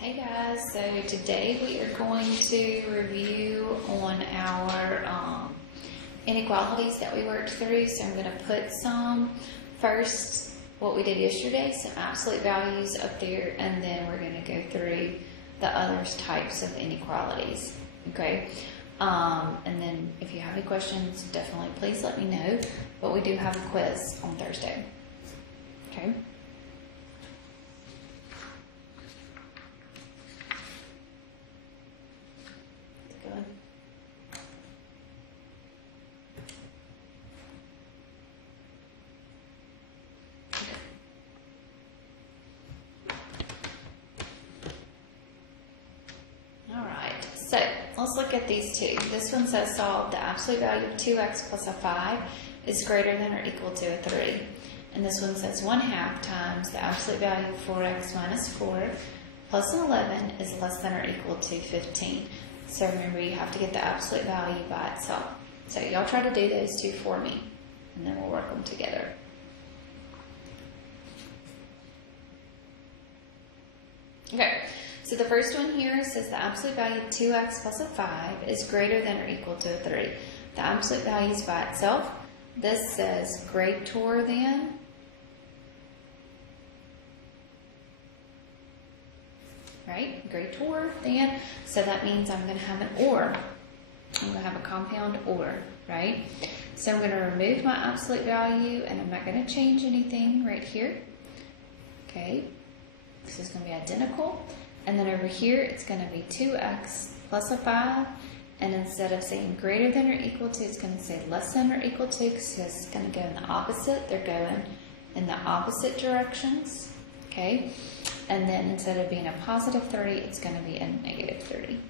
Hey guys, so today we are going to review on our inequalities that we worked through. So I'm going to put some first, what we did yesterday, some absolute values up there, and then we're going to go through the other types of inequalities. Okay, and then if you have any questions, definitely please let me know. But we do have a quiz on Thursday. Okay. So let's look at these two. This one says solve the absolute value of 2x plus a 5 is greater than or equal to a 3. And this one says 1/2 times the absolute value of 4x minus 4 plus an 11 is less than or equal to 15. So remember, you have to get the absolute value by itself. So y'all try to do those two for me, and then we'll work them together. Okay. So the first one here says the absolute value of 2x plus a 5 is greater than or equal to a 3. The absolute value is by itself. This says greater than right? Greater than. So that means I'm going to have an or. I'm going to have a compound or, right? So I'm going to remove my absolute value, and I'm not going to change anything right here. Okay. This is going to be identical. And then over here, it's going to be 2x plus a 5. And instead of saying greater than or equal to, it's going to say less than or equal to, because it's going to go in the opposite. They're going in the opposite directions. Okay? And then instead of being a positive 30, it's going to be a negative 30.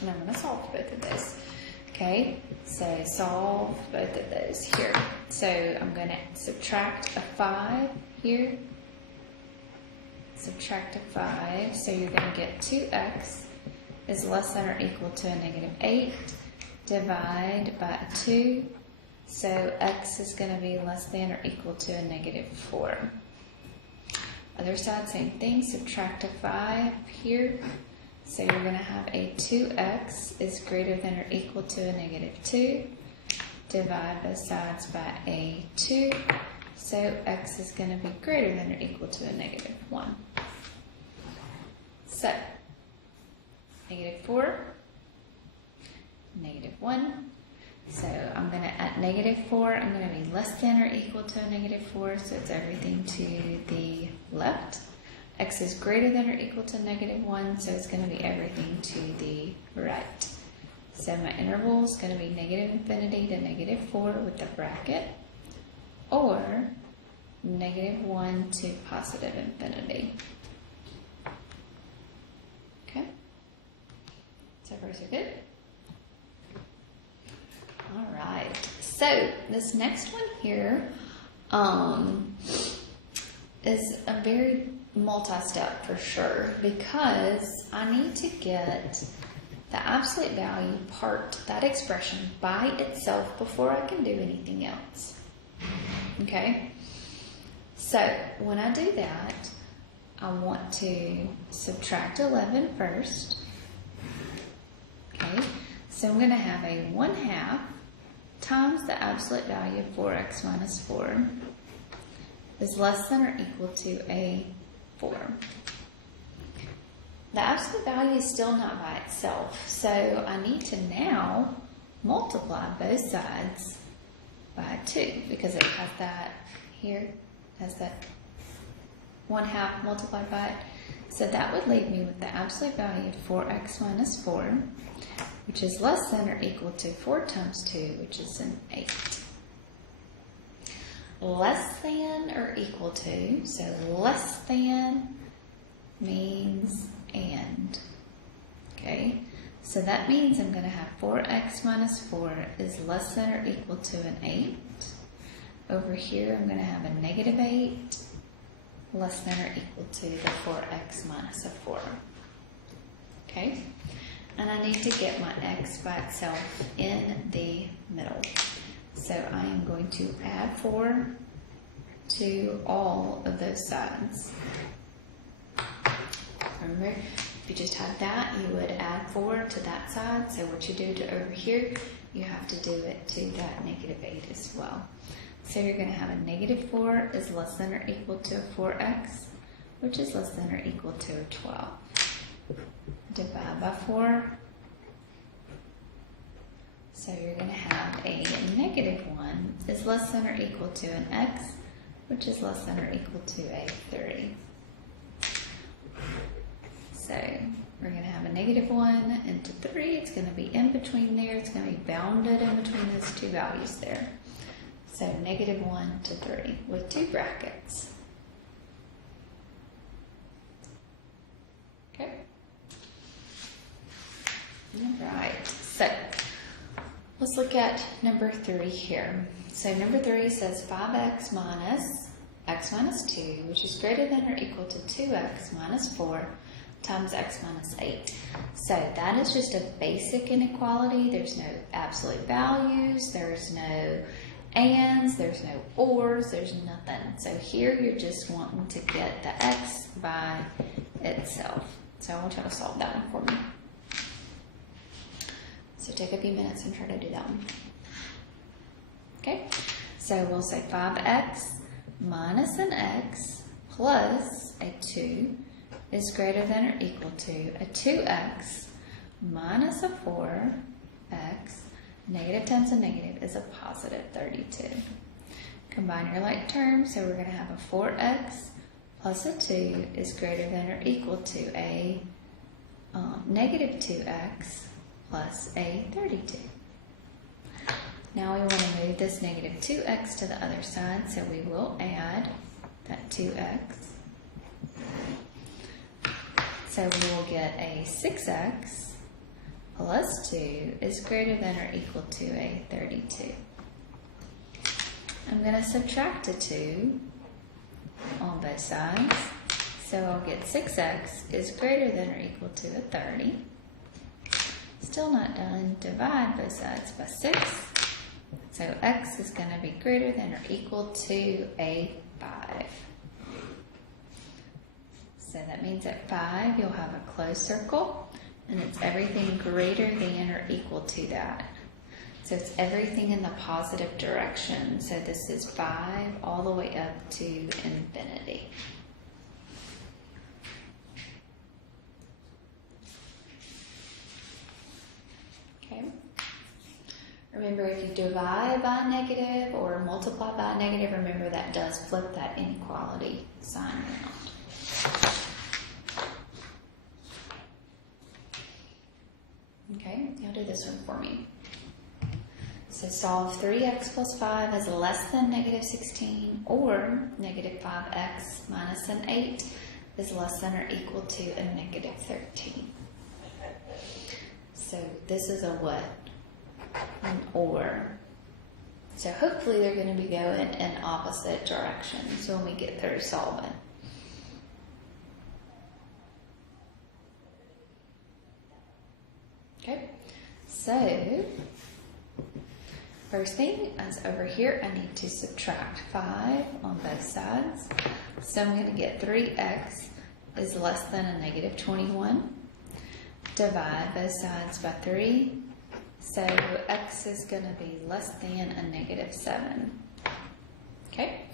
And I'm going to solve both of those. Okay? So solve both of those here. So I'm going to subtract a 5 here. Subtract a 5, so you're going to get 2x is less than or equal to a negative 8. Divide by a 2, so x is going to be less than or equal to a negative 4. Other side, same thing, subtract a 5 here, so you're going to have a 2x is greater than or equal to a negative 2. Divide both sides by a 2. So x is going to be greater than or equal to a negative 1. So, negative 4, negative 1. So I'm going to, at negative 4, I'm going to be less than or equal to a negative 4. So it's everything to the left. X is greater than or equal to negative 1. So it's going to be everything to the right. So my interval is going to be negative infinity to negative 4 with the bracket, or negative 1 to positive infinity. Okay? So far so good? Alright, so this next one here is a very multi-step for sure, because I need to get the absolute value part, that expression, by itself before I can do anything else. Okay? So when I do that, I want to subtract 11 first. Okay, so I'm going to have a 1/2 times the absolute value of 4x minus 4 is less than or equal to a 4. The absolute value is still not by itself, so I need to now multiply both sides by 2, because it has that here, has that 1/2 multiplied by it. So that would leave me with the absolute value of 4x minus 4, which is less than or equal to 4 times 2, which is an 8. Less than or equal to, so less than means and. Okay, so that means I'm going to have 4x minus 4 is less than or equal to an 8. Over here, I'm going to have a negative 8 less than or equal to the 4x minus a 4. Okay? And I need to get my x by itself in the middle. So I am going to add 4 to all of those sides. Remember, if you just had that, you would add 4 to that side. So what you do to over here, you have to do it to that -8 as well. So you're going to have a -4 is less than or equal to a 4x, which is less than or equal to a 12. Divide by 4. So you're going to have a -1 is less than or equal to an x, which is less than or equal to a 3. So we're going to have a -1 into 3. It's going to be in between there. It's going to be bounded in between those two values there. So -1 to 3 with 2 brackets. Okay. All right. So let's look at number 3 here. So number 3 says 5x minus x minus 2, which is greater than or equal to 2x minus 4 times x minus 8. So that is just a basic inequality. There's no absolute values. There's no ands. There's no ors. There's nothing. So here you're just wanting to get the x by itself. So I want you to solve that one for me. So take a few minutes and try to do that one. Okay, so we'll say 5x minus an x plus a 2 is greater than or equal to a 2x minus a 4x. Negative times a negative is a positive 32. Combine your like terms, so we're going to have a 4x plus a 2 is greater than or equal to a negative 2x plus a 32. Now we want to move this negative 2x to the other side, so we will add that 2x. So we will get a 6x plus 2 is greater than or equal to a 32. I'm going to subtract a 2 on both sides, so I'll get 6x is greater than or equal to a 30. Still not done. Divide both sides by 6. So x is going to be greater than or equal to a 5. So that means at 5 you'll have a closed circle, and it's everything greater than or equal to that. So it's everything in the positive direction. So this is 5 all the way up to infinity. Okay. Remember, if you divide by a negative or multiply by a negative, remember that does flip that inequality sign around. Okay, you'll do this one for me. So solve 3x plus 5 is less than negative 16, or negative 5x minus an 8 is less than or equal to a negative 13. So this is a what? An or. So hopefully they're going to be going in opposite directions when we get through solving. Okay, so first thing is over here I need to subtract 5 on both sides. So I'm going to get 3x is less than a negative 21. Divide both sides by 3. So x is going to be less than a negative 7. Okay,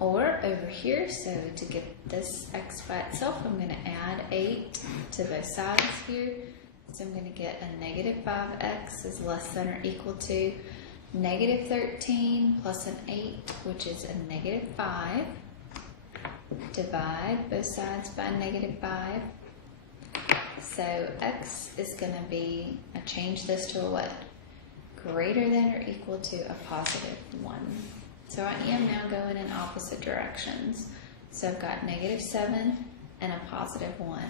or over here, so to get this x by itself, I'm going to add 8 to both sides here. So I'm going to get a negative 5x is less than or equal to negative 13 plus an 8, which is a negative 5. Divide both sides by negative 5. So x is going to be, I change this to a what? Greater than or equal to a positive 1. So I am now going in opposite directions. So I've got negative 7 and a positive 1.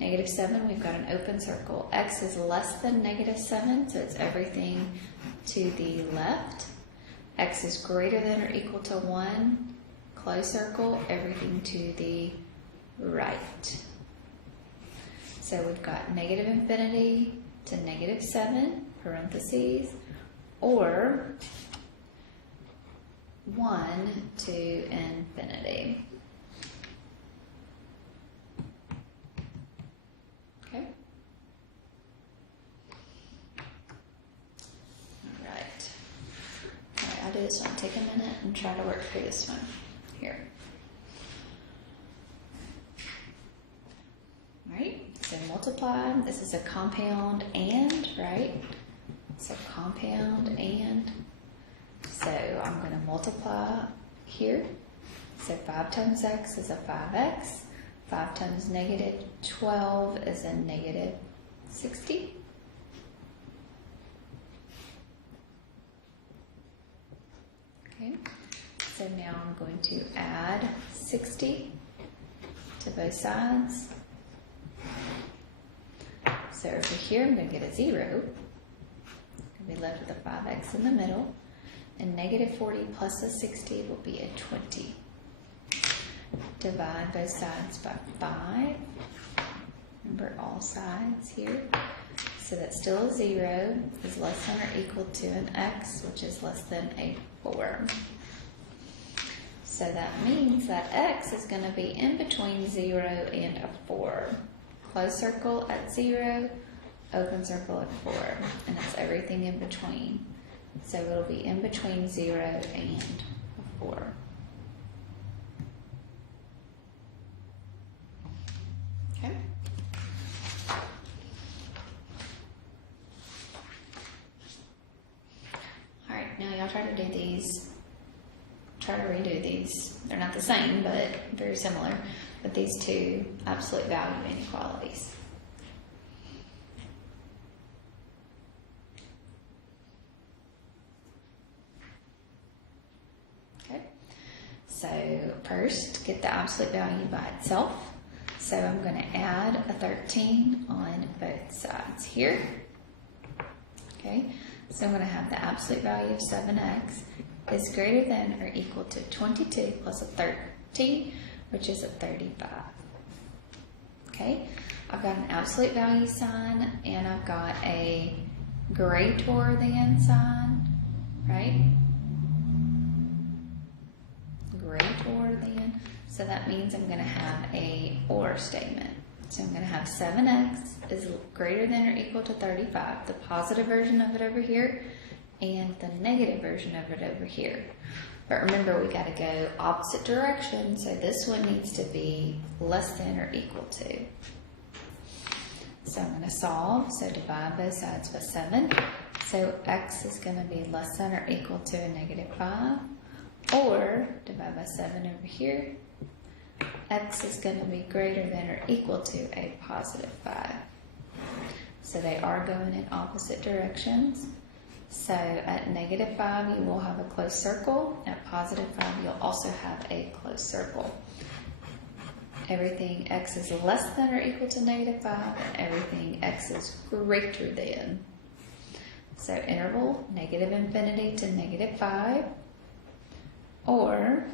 Negative 7, we've got an open circle. X is less than negative 7, so it's everything to the left. X is greater than or equal to 1, closed circle, everything to the right. So we've got negative infinity to negative 7, parentheses, or 1 to infinity. this one. Take a minute and try to work through this one. Here. Right? So multiply. This is a compound and, right? So compound and. So I'm going to multiply here. So 5 times x is a 5x. 5 times negative 12 is a negative 60. Okay. So now I'm going to add 60 to both sides. So over here I'm going to get a 0. I'm going to be left with a 5x in the middle. And negative 40 plus a 60 will be a 20. Divide both sides by 5. Remember all sides here. So that's still a 0 is less than or equal to an x, which is less than a 4. So that means that x is going to be in between 0 and a 4. Close circle at 0, open circle at 4. And it's everything in between. So it'll be in between 0 and a 4. Okay. All right, now y'all try to do these. Try to redo these. They're not the same, but very similar. But these two absolute value inequalities. Okay. So first, get the absolute value by itself. So I'm going to add a 13 on both sides here. Okay, so I'm going to have the absolute value of 7x is greater than or equal to 22 plus a 13, which is a 35. Okay, I've got an absolute value sign and I've got a greater than sign, right? Greater than. So that means I'm going to have a or statement. So I'm going to have 7x is greater than or equal to 35, the positive version of it over here, and the negative version of it over here. But remember, we got to go opposite direction, so this one needs to be less than or equal to. So I'm going to solve, so divide both sides by 7. So x is going to be less than or equal to a negative 5, or divide by 7 over here. X is going to be greater than or equal to a positive 5. So they are going in opposite directions. So at negative 5, you will have a closed circle. At positive 5, you'll also have a closed circle. Everything x is less than or equal to negative 5, and everything x is greater than. So interval, negative infinity to negative 5, or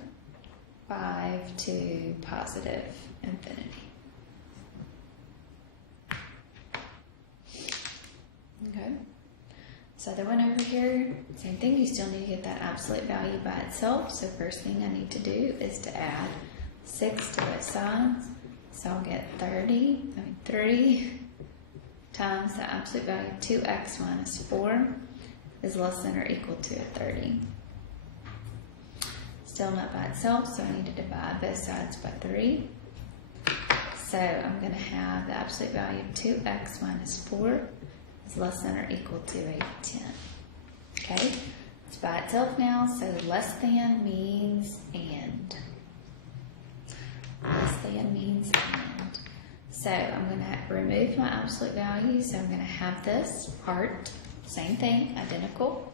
5 to positive infinity. Okay. So the one over here, same thing, you still need to get that absolute value by itself. So first thing I need to do is to add 6 to both sides. So I'll get 3 times the absolute value of 2x minus 4 is less than or equal to a 30. Still not by itself, so I need to divide both sides by 3. So I'm going to have the absolute value of 2x minus 4 is less than or equal to a 10. Okay, it's by itself now, so less than means and. Less than means and. So I'm going to remove my absolute value, so I'm going to have this part, same thing, identical.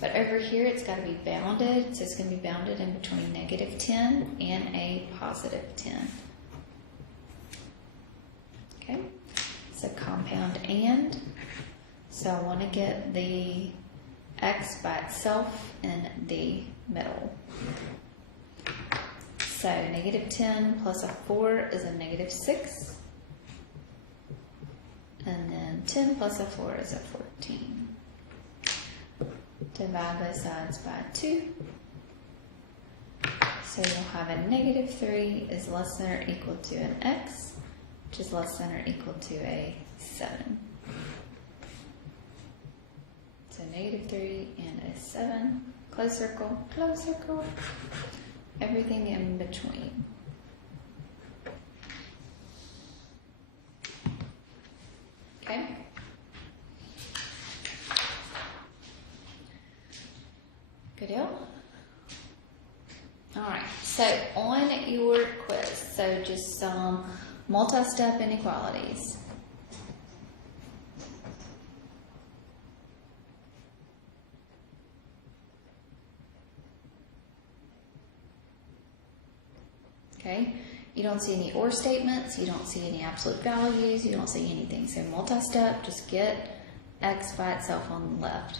But over here, it's got to be bounded, so it's going to be bounded in between negative 10 and a positive 10. Okay, so compound and. So I want to get the x by itself in the middle. So negative 10 plus a 4 is a negative 6. And then 10 plus a 4 is a 14. Divide both sides by 2. So you'll have a negative 3 is less than or equal to an x, which is less than or equal to a 7. So negative 3 and a 7. close circle, everything in between. Okay? Good deal? Alright, so on your quiz, so just some multi-step inequalities. Okay, you don't see any or statements, you don't see any absolute values, you don't see anything. So multi-step, just get x by itself on the left.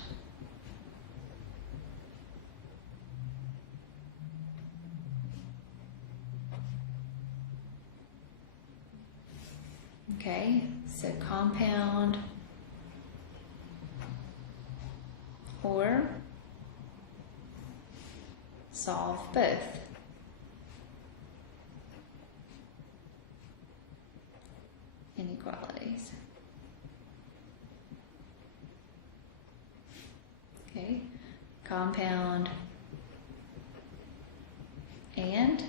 Okay, so compound or solve both. Inequalities. Okay, compound and,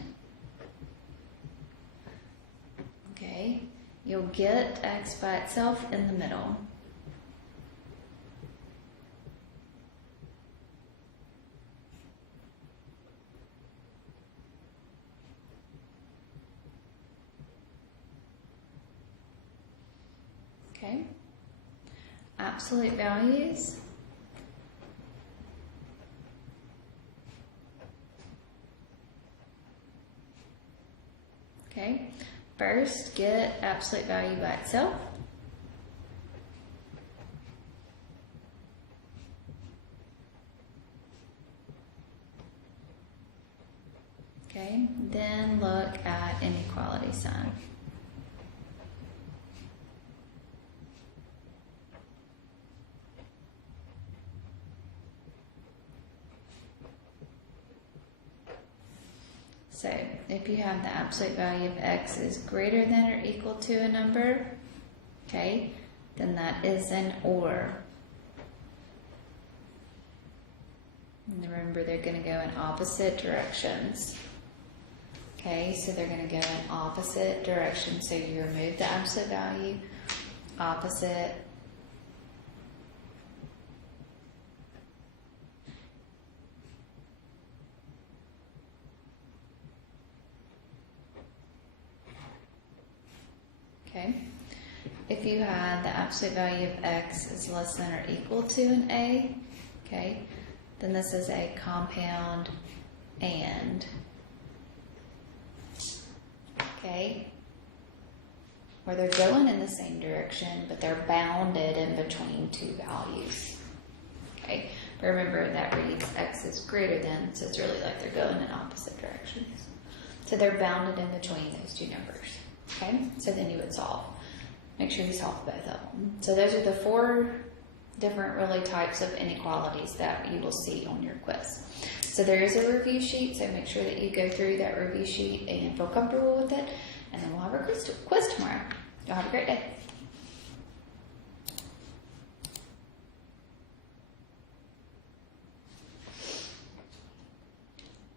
okay, you'll get x by itself in the middle. Okay, absolute values. Okay, first get absolute value by itself. Okay, then look at inequality sign. So if you have the absolute value of x is greater than or equal to a number, okay, then that is an or. And remember, they're going to go in opposite directions. Okay, so they're going to go in opposite directions. So you remove the absolute value, opposite. Okay, if you had the absolute value of x is less than or equal to an a, okay, then this is a compound and. Okay, where they're going in the same direction, but they're bounded in between two values. Okay, but remember that reads x is greater than, so it's really like they're going in opposite directions. So they're bounded in between those two numbers. Okay, so then you would solve. Make sure you solve both of them. So those are the 4 different really types of inequalities that you will see on your quiz. So there is a review sheet, so make sure that you go through that review sheet and feel comfortable with it, and then we'll have our quiz tomorrow. Y'all have a great day.